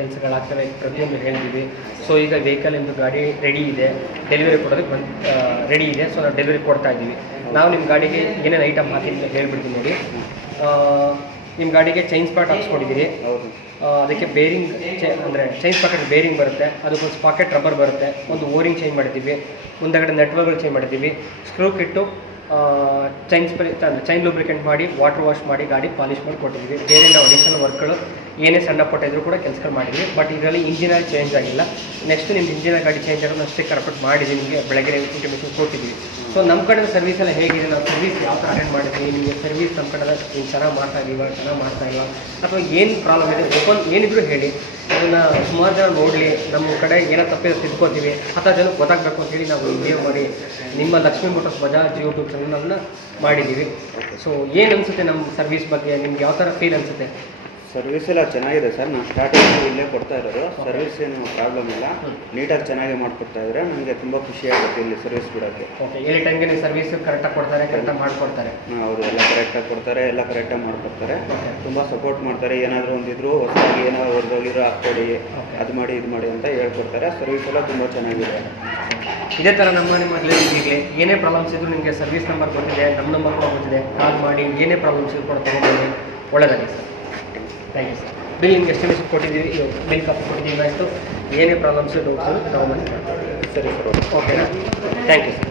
ಕೆಲಸಗಳಾಗ್ತವೆ ಪ್ರತಿಯೊಂದು ಹೇಳ್ತೀವಿ. ಸೊ ಈಗ ವೆಹಿಕಲ್ ನಿಮ್ಮದು ಗಾಡಿ ರೆಡಿ ಇದೆ, ಡೆಲಿವರಿ ಕೊಡೋದಕ್ಕೆ ರೆಡಿ ಇದೆ. ಸೊ ನಾವು ಡೆಲಿವರಿ ಕೊಡ್ತಾ ಇದ್ದೀವಿ. ನಾವು ನಿಮ್ಮ ಗಾಡಿಗೆ ಏನೇನು ಐಟಮ್ ಹಾಕಿದ್ದೀವಿ ಹೇಳ್ಬಿಡ್ತೀನಿ ನೋಡಿ. ನಿಮ್ಮ ಗಾಡಿಗೆ ಚೈನ್ ಸ್ಪಾಟ್ ಹಾಕ್ಸ್ಕೊಂಡಿದ್ದೀರಿ. ಅದಕ್ಕೆ ಬೇರಿಂಗ್ ಅಂದರೆ ಚೈನ್ ಸ್ಪಾಕೆಟ್ ಬೇರಿಂಗ್ ಬರುತ್ತೆ, ಅದಕ್ಕೊಂದು ಸ್ಪಾಕೆಟ್ ರಬ್ಬರ್ ಬರುತ್ತೆ, ಒಂದು ಓರಿಂಗ್ ಚೇಂಜ್ ಮಾಡಿದ್ದೀವಿ, ಮುಂದಗಡೆ ನೆಟ್ವರ್ಕ್ಗಳು ಚೇಂಜ್ ಮಾಡಿದ್ದೀವಿ, ಸ್ಕ್ರೂ ಕಿಟ್ಟು ಚೈನ್ ಲೂಬ್ರಿಕೆಂಟ್ ಮಾಡಿ ವಾಟರ್ ವಾಶ್ ಮಾಡಿ ಗಾಡಿ ಪಾಲಿಷ್ ಮಾಡಿ ಕೊಟ್ಟಿದ್ದೀವಿ. ಬೇರೆ ನಾವು ಅಡಿಷನಲ್ ವರ್ಕ್ಗಳು ಏನೇ ಸಣ್ಣ ಪುಟ್ಟ ಇದ್ರೂ ಕೂಡ ಕೆಲಸ ಮಾಡಿದ್ದೀವಿ. ಬಟ್ ಇದರಲ್ಲಿ ಇಂಜಿನಿಯರ್ ಚೇಂಜ್ ಆಗಿಲ್ಲ. ನೆಕ್ಸ್ಟ್ ನಿಮ್ಮ ಇಂಜಿನಿಯರ್ ಗಾಡಿ ಚೇಂಜ್ ಆಗೋದು ನಾವು ಸ್ಟಿಕ್ಕರ್ ಹಾಕ್ಬಿಟ್ಟು ಮಾಡಿದ್ದೀವಿ, ನಿಮಗೆ ಬೆಳಗ್ಗೆ ಇಂಟಿಮೇಷನ್ ಕೊಟ್ಟಿದ್ದೀವಿ. ಸೊ ನಮ್ಮ ಕಡೆ ಸರ್ವಿಸ್ ಎಲ್ಲ ಹೇಗಿದೆ, ನಾವು ಸರ್ವಿಸ್ ಯಾವ ಥರ ಅಟೆಂಡ್ ಮಾಡಿದ್ದೀವಿ, ನಿಮಗೆ ಸರ್ವಿಸ್ ನಮ್ಮ ಕಡೆ ನೀವು ಚೆನ್ನಾಗಿ ಮಾಡ್ತಾ ಇದೀವ ಚೆನ್ನಾಗಿ ಮಾಡ್ತಾ ಇಲ್ಲ ಅಥವಾ ಏನು ಪ್ರಾಬ್ಲಮ್ ಇದೆ ಓಪನ್ ಏನಿದ್ರು ಹೇಳಿ, ಅದನ್ನು ಸುಮಾರು ಜನ ನೋಡಲಿ. ನಮ್ಮ ಕಡೆ ಏನೋ ತಪ್ಪಿದ್ರೆ ತಿದ್ಕೋತೀವಿ, 10 ಜನಕ್ಕೆ ಗೊತ್ತಾಗಬೇಕು ಅಂತೇಳಿ ನಾವು ವಿಡಿಯೋ ಮಾಡಿ ನಿಮ್ಮ ಲಕ್ಷ್ಮೀ ಮೋಟರ್ಸ್ ಬಜಾಜ್ ಯೂಟ್ಯೂಬ್ ಚಾನಲನ್ನು ಮಾಡಿದ್ದೀವಿ. ಸೊ ಏನು ಅನಿಸುತ್ತೆ ನಮ್ಮ ಸರ್ವಿಸ್ ಬಗ್ಗೆ, ನಿಮ್ಗೆ ಯಾವ ಥರ ಫೀಲ್ ಅನಿಸುತ್ತೆ? ಸರ್ವಿಸ್ ಎಲ್ಲ ಚೆನ್ನಾಗಿದೆ ಸರ್. ನಾನು ಸ್ಟಾರ್ಟಿಂಗ್ ಇಲ್ಲೇ ಕೊಡ್ತಾ ಇರೋದು. ಸರ್ವಿಸ್ ಏನು ಪ್ರಾಬ್ಲಮ್ ಇಲ್ಲ, ನೀಟಾಗಿ ಚೆನ್ನಾಗಿ ಮಾಡಿಕೊಡ್ತಾ ಇದ್ದಾರೆ. ನನಗೆ ತುಂಬ ಖುಷಿಯಾಗುತ್ತೆ ಇಲ್ಲಿ ಸರ್ವಿಸ್ ಬಿಡೋಕ್ಕೆ. ಓಕೆ, ಏನೇ ಟೈಮ್ಗೆ ನೀವು ಸರ್ವಿಸ್ ಕರೆಕ್ಟಾಗಿ ಕೊಡ್ತಾರೆ, ಕರೆಕ್ಟಾಗಿ ಮಾಡಿಕೊಡ್ತಾರೆ? ಅವರು ಎಲ್ಲ ಕರೆಕ್ಟಾಗಿ ಕೊಡ್ತಾರೆ, ಎಲ್ಲ ಕರೆಕ್ಟಾಗಿ ಮಾಡಿಕೊಡ್ತಾರೆ. ತುಂಬ ಸಪೋರ್ಟ್ ಮಾಡ್ತಾರೆ. ಏನಾದರೂ ಒಂದಿದ್ರು ಹೊಸದಾಗಿ ಏನಾದ್ರು ಹೊರದೋಗಿರೋ ಹಾಕ್ಕೊಡಿ, ಅದು ಮಾಡಿ ಇದು ಮಾಡಿ ಅಂತ ಹೇಳ್ಕೊಡ್ತಾರೆ. ಸರ್ವಿಸ್ ಎಲ್ಲ ತುಂಬ ಚೆನ್ನಾಗಿದೆ. ಇದೇ ಥರ ನಿಮ್ಮ ಈಗಲೇ ಏನೇ ಪ್ರಾಬ್ಲಮ್ಸ್ ಇದ್ದರೂ ನಿಮಗೆ ಸರ್ವಿಸ್ ನಂಬರ್ ಗೊತ್ತಿದೆ, ನಮ್ಮ ನಂಬರ್ ಕೂಡ ಗೊತ್ತಿದೆ. ಕಾಲ್ ಮಾಡಿ ಏನೇ ಪ್ರಾಬ್ಲಮ್ಸ್ ಇದ್ರು ಕೂಡ ತೊಗೊಂಡು ಒಳ್ಳೆಯದಾಗಿ sir. Thank you sir. Bill ನಿಮ್ಗೆ ಎಸ್ಟಿಮೇಷನ್ ಕೊಟ್ಟಿದ್ದೀವಿ, ಬಿಲ್ ಕಾಪಿ ಕೊಟ್ಟಿದ್ದೀವಿ. ಅಷ್ಟು ಏನೇ ಪ್ರಾಬ್ಲಮ್ಸ್ ಡೌಟ್ಸು ತೊಗೊಂಬಂದು ಸರಿ ಸರ್. ಓಕೆನಾ? Thank you sir.